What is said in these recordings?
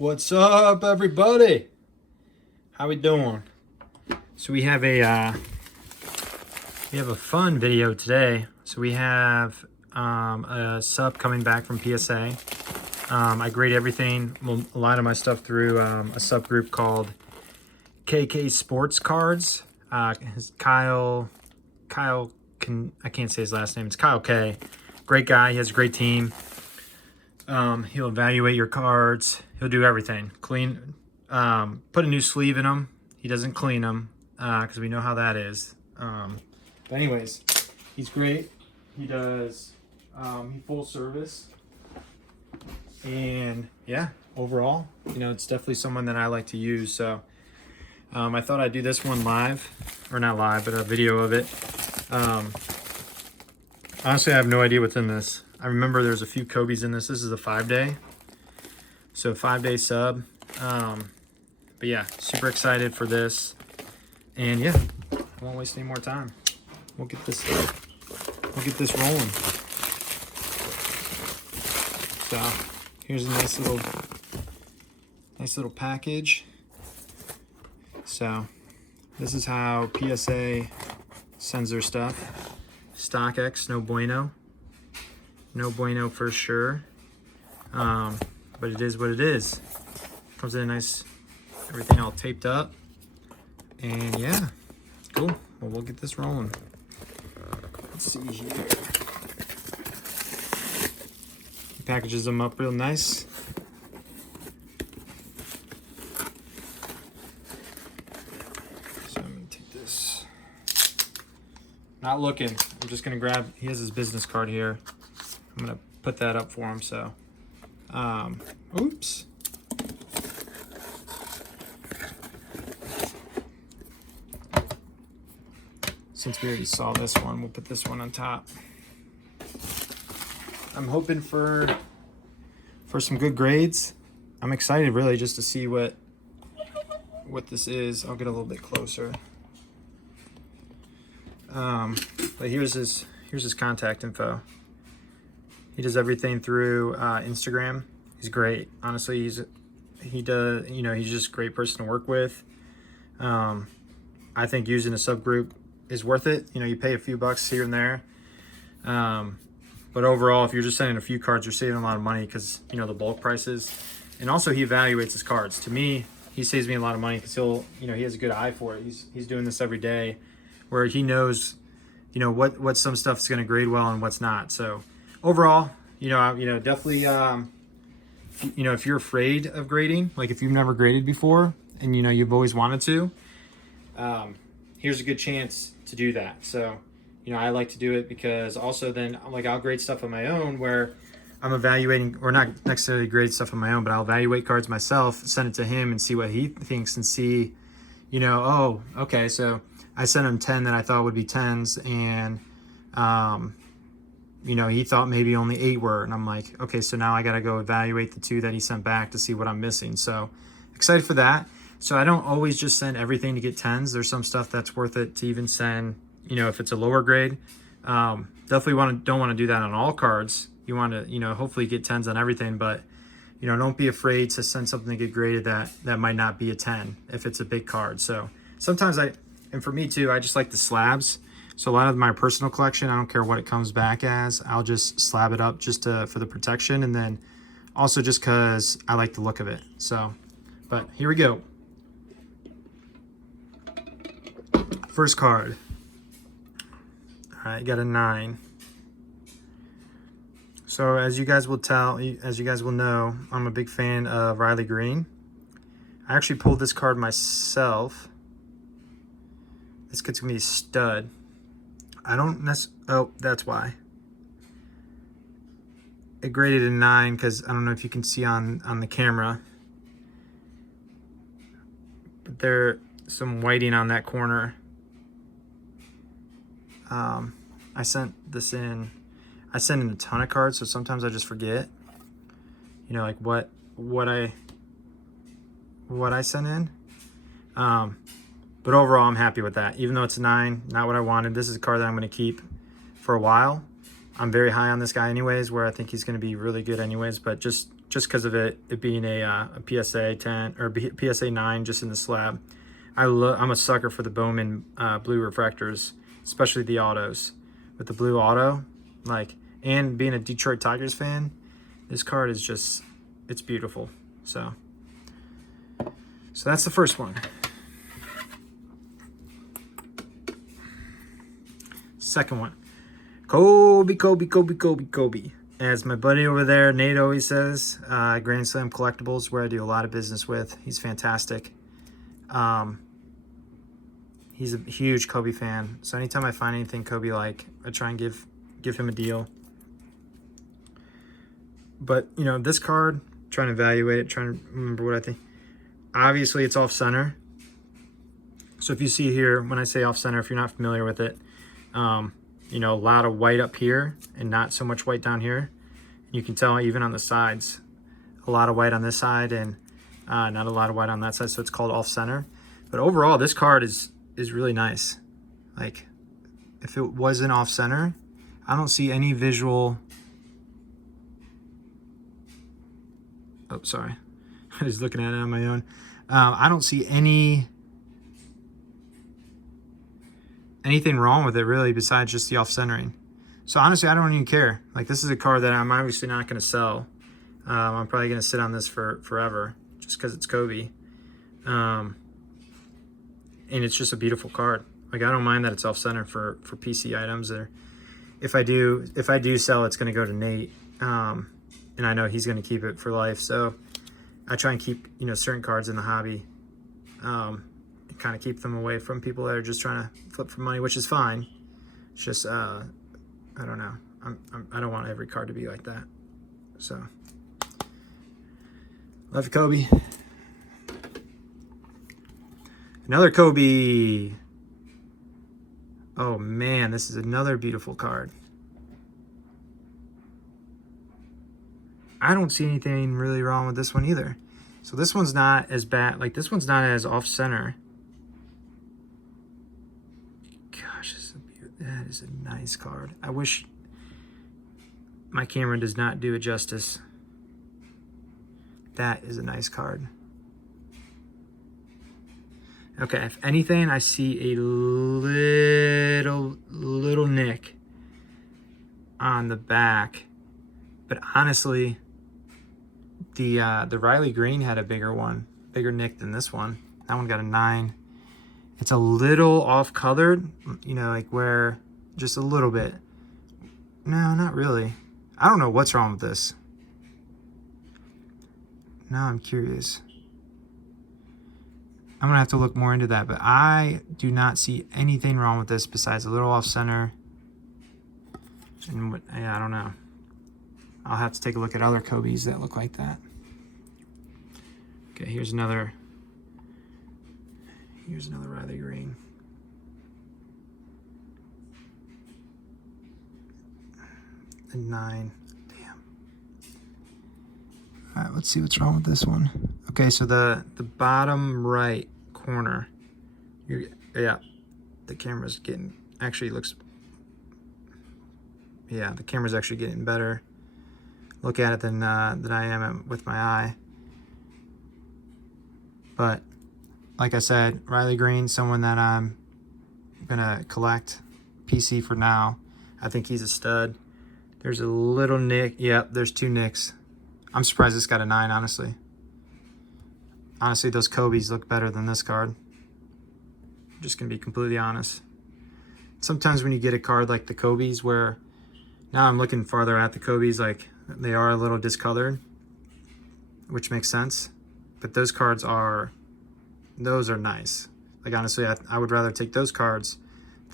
What's up, everybody? How we doing? So we have a fun video today. So we have a sub coming back from PSA. I grade everything, a lot of my stuff through a subgroup called KK Sports Cards. Kyle, I can't say his last name. It's Kyle K. Great guy. He has a great team. He'll evaluate your cards. He'll do everything. Clean, put a new sleeve in them. He doesn't clean them because we know how that is. But anyways, he's great. He does, he full service. And yeah, overall, it's definitely someone that I like to use. So I thought I'd do this one live, or not live, but a video of it. Honestly, I have no idea what's in this. I remember there's a few Kobe's in this. This is a 5-day. So 5-day sub. But yeah, super excited for this. And yeah, I won't waste any more time. We'll get this rolling. So here's a nice little package. So this is how PSA sends their stuff. StockX, no bueno. No bueno for sure. But it is what it is. Comes in a nice, everything all taped up. And yeah, cool. Well, we'll get this rolling. Let's see here. He packages them up real nice. So I'm gonna take this. Not looking. I'm just gonna grab, he has his business card here. I'm gonna put that up for him, so. Oops. Since we already saw this one, we'll put this one on top. I'm hoping for some good grades. I'm excited really just to see what this is. I'll get a little bit closer. But here's his contact info. He does everything through Instagram. He's great. Honestly, he's just a great person to work with. I think using a subgroup is worth it. You pay a few bucks here and there. But overall, if you're just sending a few cards, you're saving a lot of money because, the bulk prices. And also he evaluates his cards. To me, he saves me a lot of money because he has a good eye for it. He's doing this every day where he knows, what some stuff is going to grade well and what's not. So overall, definitely, if you're afraid of grading, like if you've never graded before and, you've always wanted to, here's a good chance to do that. So, I like to do it because also then I'll grade stuff on my own where I'm evaluating, or not necessarily grade stuff on my own, but I'll evaluate cards myself, send it to him and see what he thinks and see, oh, okay. So I sent him 10 that I thought would be 10s and, he thought maybe only 8 were, and I'm like, okay, so now I got to go evaluate the 2 that he sent back to see what I'm missing. So excited for that. So I don't always just send everything to get 10s. There's some stuff that's worth it to even send, if it's a lower grade. Definitely don't want to do that on all cards. You want to, hopefully get 10s on everything, but, don't be afraid to send something to get graded that might not be a 10 if it's a big card. So sometimes and for me too, I just like the slabs. So a lot of my personal collection, I don't care what it comes back as. I'll just slab it up just for the protection, and then also just because I like the look of it. So, but here we go. First card. All right, got a 9. So as you guys will know, I'm a big fan of Greene. I actually pulled this card myself. This kid's gonna be a stud. Oh, that's why. It graded a 9 because I don't know if you can see on the camera, but there's some whiting on that corner. I sent this in. I sent in a ton of cards, so sometimes I just forget. Like what I sent in. But overall, I'm happy with that. Even though it's a 9, not what I wanted. This is a card that I'm going to keep for a while. I'm very high on this guy anyways, where I think he's going to be really good anyways. But just just because of it being a PSA 10 or PSA 9 just in the slab. I'm a sucker for the Bowman blue refractors, especially the autos. With the blue auto, like, and being a Detroit Tigers fan, this card is just, it's beautiful. So that's the first one. Second one, Kobe. As my buddy over there, Nate, always says, Grand Slam Collectibles, where I do a lot of business with. He's fantastic. He's a huge Kobe fan. So anytime I find anything Kobe-like, I try and give him a deal. But, you know, this card, trying to evaluate it, trying to remember what I think. Obviously, it's off-center. So if you see here, when I say off-center, if you're not familiar with it, you know, a lot of white up here and not so much white down here. You can tell even on the sides, a lot of white on this side and not a lot of white on that side, so it's called off-center. But overall, this card is really nice. Like, if it wasn't off-center, I don't see any visual... Oh, sorry. I was looking at it on my own. I don't see anything wrong with it, really, besides just the off-centering. So honestly, I don't even care. Like, this is a card that I'm obviously not going to sell. I'm probably going to sit on this for forever, just because it's Kobe. And it's just a beautiful card. Like, I don't mind that it's off-center for PC items. Or if I do sell, it's going to go to Nate. And I know he's going to keep it for life. So I try and keep, you know, certain cards in the hobby. Kind of keep them away from people that are just trying to flip for money, which is fine. It's just, I don't know. I don't want every card to be like that. So, love you, Kobe. Another Kobe. Oh man, this is another beautiful card. I don't see anything really wrong with this one either. So this one's not as bad. Like, this one's not as off-center. Gosh, that is a nice card. I wish my camera does not do it justice. That is a nice card. Okay, if anything, I see a little nick on the back. But honestly, the Riley Greene had a bigger nick than this one. That one got a 9. It's a little off-colored, you know, like where, just a little bit. No, not really. I don't know what's wrong with this. Now I'm curious. I'm going to have to look more into that, but I do not see anything wrong with this besides a little off-center. And what, yeah, I don't know. I'll have to take a look at other Kobe's that look like that. Okay, here's another Riley Greene. A 9. Damn. All right, let's see what's wrong with this one. Okay, so the bottom right corner. Yeah, the camera's getting, actually looks, yeah, the camera's actually getting better look at it than I am with my eye. But like I said, Riley Greene, someone that I'm gonna collect. PC for now. I think he's a stud. There's a little nick. Yep, there's 2 nicks. I'm surprised this got a 9, honestly. Honestly, those Kobe's look better than this card. I'm just gonna be completely honest. Sometimes when you get a card like the Kobe's, where now I'm looking farther at the Kobe's, like they are a little discolored, which makes sense. But those cards are, those are nice. Like honestly, I would rather take those cards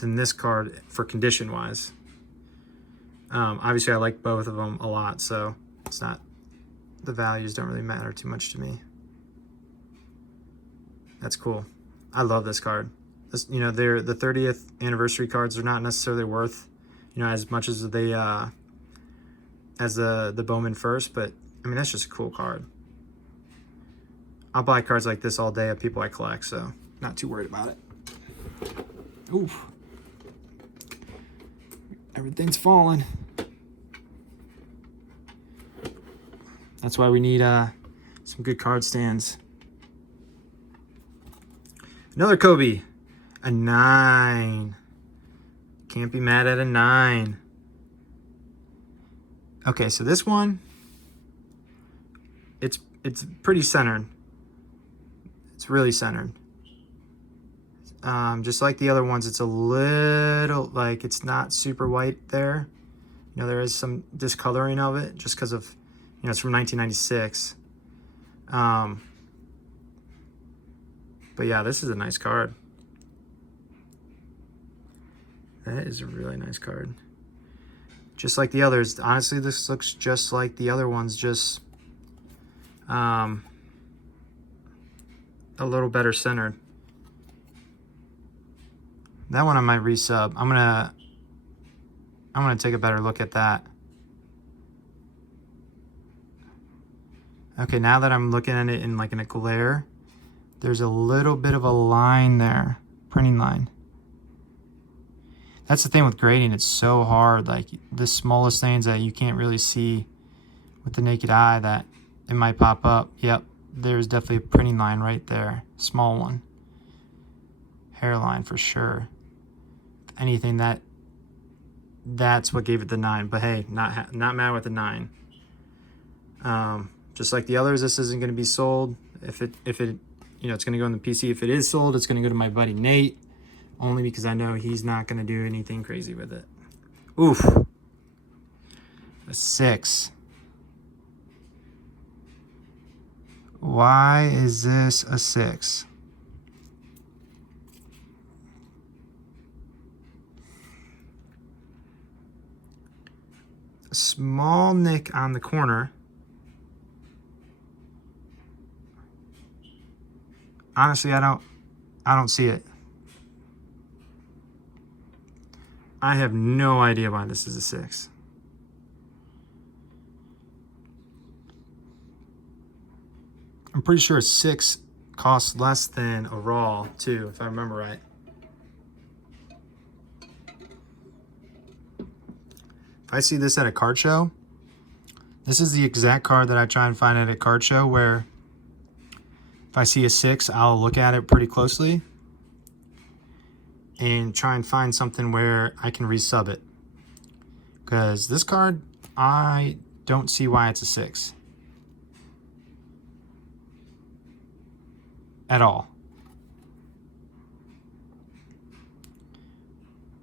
than this card for condition wise. Obviously I like both of them a lot, so it's not, the values don't really matter too much to me. That's cool. I love this card. This, you know, they're the 30th anniversary cards are not necessarily worth, you know, as much as they as the Bowman first, but I mean that's just a cool card. I'll buy cards like this all day of people I collect, so not too worried about it. Oof. Everything's falling. That's why we need some good card stands. Another Kobe, a 9. Can't be mad at a 9. Okay, so this one, it's pretty centered. It's really centered. Just like the other ones, it's a little, like, it's not super white there. You know, there is some discoloring of it just because of, you know, it's from 1996. But yeah, this is a nice card. That is a really nice card. Just like the others. Honestly, this looks just like the other ones, just a little better centered. That one I might resub. I'm gonna take a better look at that. Okay, now that I'm looking at it in like in a glare, there's a little bit of a line there, printing line. That's the thing with grading, it's so hard. Like the smallest things that you can't really see with the naked eye, that it might pop up. Yep, there's definitely a printing line right there, small one. Hairline for sure. Anything that's what gave it the 9. But hey, not mad with the 9. Just like the others, this isn't going to be sold. If it you know, it's going to go in the PC. If it is sold, it's going to go to my buddy Nate, only because I know he's not going to do anything crazy with it. Oof. A 6. Why is this a 6? A small nick on the corner. Honestly, I don't see it. I have no idea why this is a 6. I'm pretty sure a 6 costs less than a raw too, if I remember right. If I see this at a card show, this is the exact card that I try and find at a card show, where if I see a 6, I'll look at it pretty closely and try and find something where I can resub it. Because this card, I don't see why it's a 6. At all.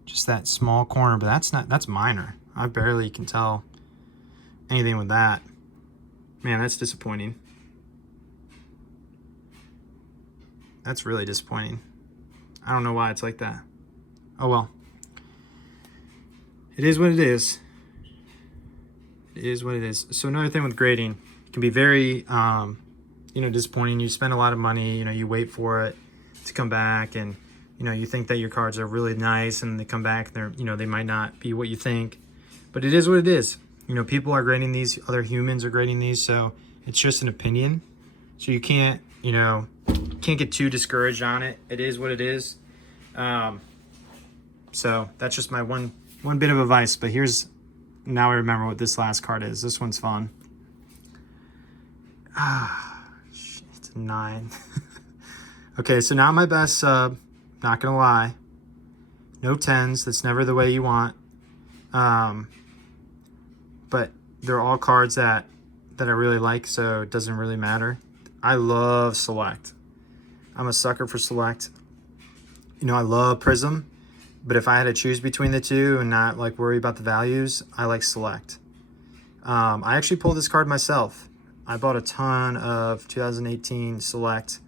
Just that small corner, but that's minor. I barely can tell anything with that. Man, that's disappointing. That's really disappointing. I don't know why it's like that. Oh well. It is what it is. It is what it is. So another thing with grading, it can be very you know, disappointing. You spend a lot of money, you know, you wait for it to come back, and you know, you think that your cards are really nice, and they come back and they're, you know, they might not be what you think. But it is what it is. You know, people are grading these, other humans are grading these, so it's just an opinion. So you can't, you know, can't get too discouraged on it. It is what it is. So that's just my one bit of advice. But here's, now I remember what this last card is. This one's fun. It's a 9. Okay, so now my best sub, not gonna lie. No 10s, that's never the way you want. But they're all cards that I really like, so it doesn't really matter. I love Select. I'm a sucker for Select. You know, I love Prism, but if I had to choose between the two and not like worry about the values, I like Select. I actually pulled this card myself. I bought a ton of 2018 Select.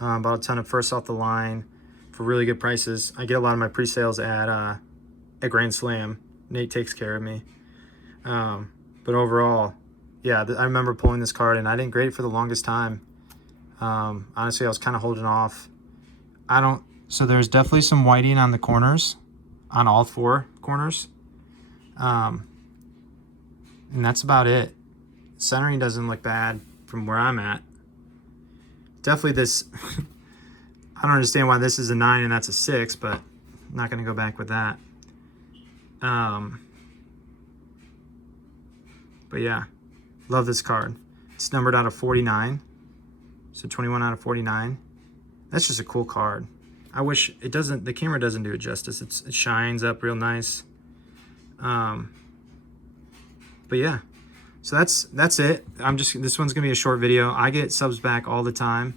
Bought a ton of first off the line for really good prices. I get a lot of my pre-sales at Grand Slam. Nate takes care of me. But overall, yeah, I remember pulling this card, and I didn't grade it for the longest time. Honestly, I was kind of holding off. So there's definitely some whiting on the corners, on all 4 corners. And that's about it. Centering doesn't look bad from where I'm at. Definitely this, I don't understand why this is a 9 and that's a 6, but I'm not going to go back with that. But yeah, love this card. It's numbered out of 49. So 21 out of 49. That's just a cool card. I wish it doesn't, the camera doesn't do it justice. It shines up real nice. But yeah, so that's it. This one's gonna be a short video. I get subs back all the time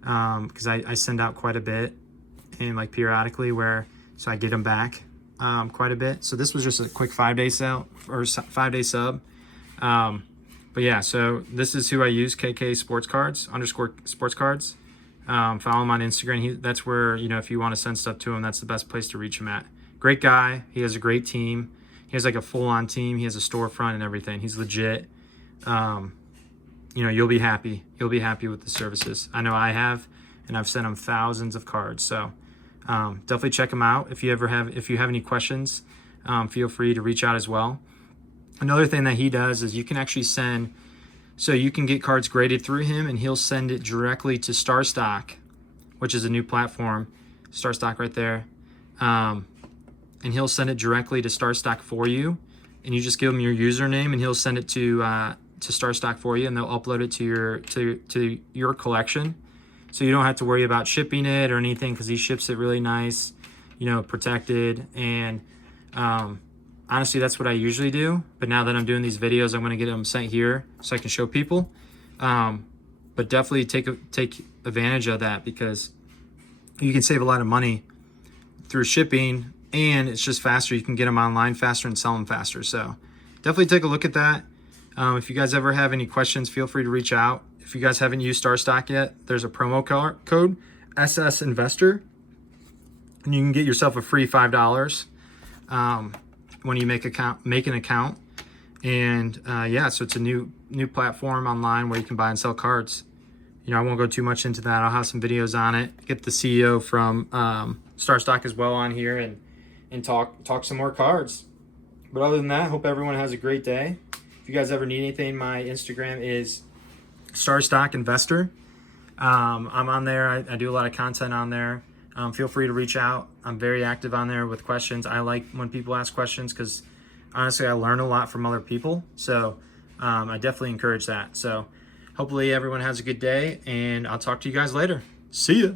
because I send out quite a bit and like periodically so I get them back quite a bit. So this was just a quick 5-day sale or 5-day sub. But yeah, so this is who I use, KK Sports Cards _ Sports Cards. Follow him on Instagram. That's where, you know, if you want to send stuff to him, that's the best place to reach him at. Great guy. He has a great team. He has like a full-on team. He has a storefront and everything. He's legit. You know, you'll be happy. You'll be happy with the services. I know I have, and I've sent him thousands of cards. So definitely check him out. If you have any questions, feel free to reach out as well. Another thing that he does is you can actually send, so you can get cards graded through him, and he'll send it directly to StarStock, which is a new platform. StarStock right there. And he'll send it directly to StarStock for you. And you just give him your username, and he'll send it to StarStock for you, and they'll upload it to your collection. So you don't have to worry about shipping it or anything, because he ships it really nice, you know, protected. And honestly, that's what I usually do. But now that I'm doing these videos, I'm going to get them sent here so I can show people. But definitely take advantage of that, because you can save a lot of money through shipping, and it's just faster. You can get them online faster and sell them faster. So definitely take a look at that. If you guys ever have any questions, feel free to reach out. If you guys haven't used StarStock yet, there's a promo code SS Investor, and you can get yourself a free $5 when you make an account. And yeah, so it's a new platform online where you can buy and sell cards. You know, I won't go too much into that. I'll have some videos on it. Get the CEO from StarStock as well on here and talk some more cards. But other than that, hope everyone has a great day. If you guys ever need anything, my Instagram is StarStock Investor. I'm on there. I do a lot of content on there. Feel free to reach out. I'm very active on there with questions. I like when people ask questions, because honestly, I learn a lot from other people. So I definitely encourage that. So hopefully everyone has a good day, and I'll talk to you guys later. See ya.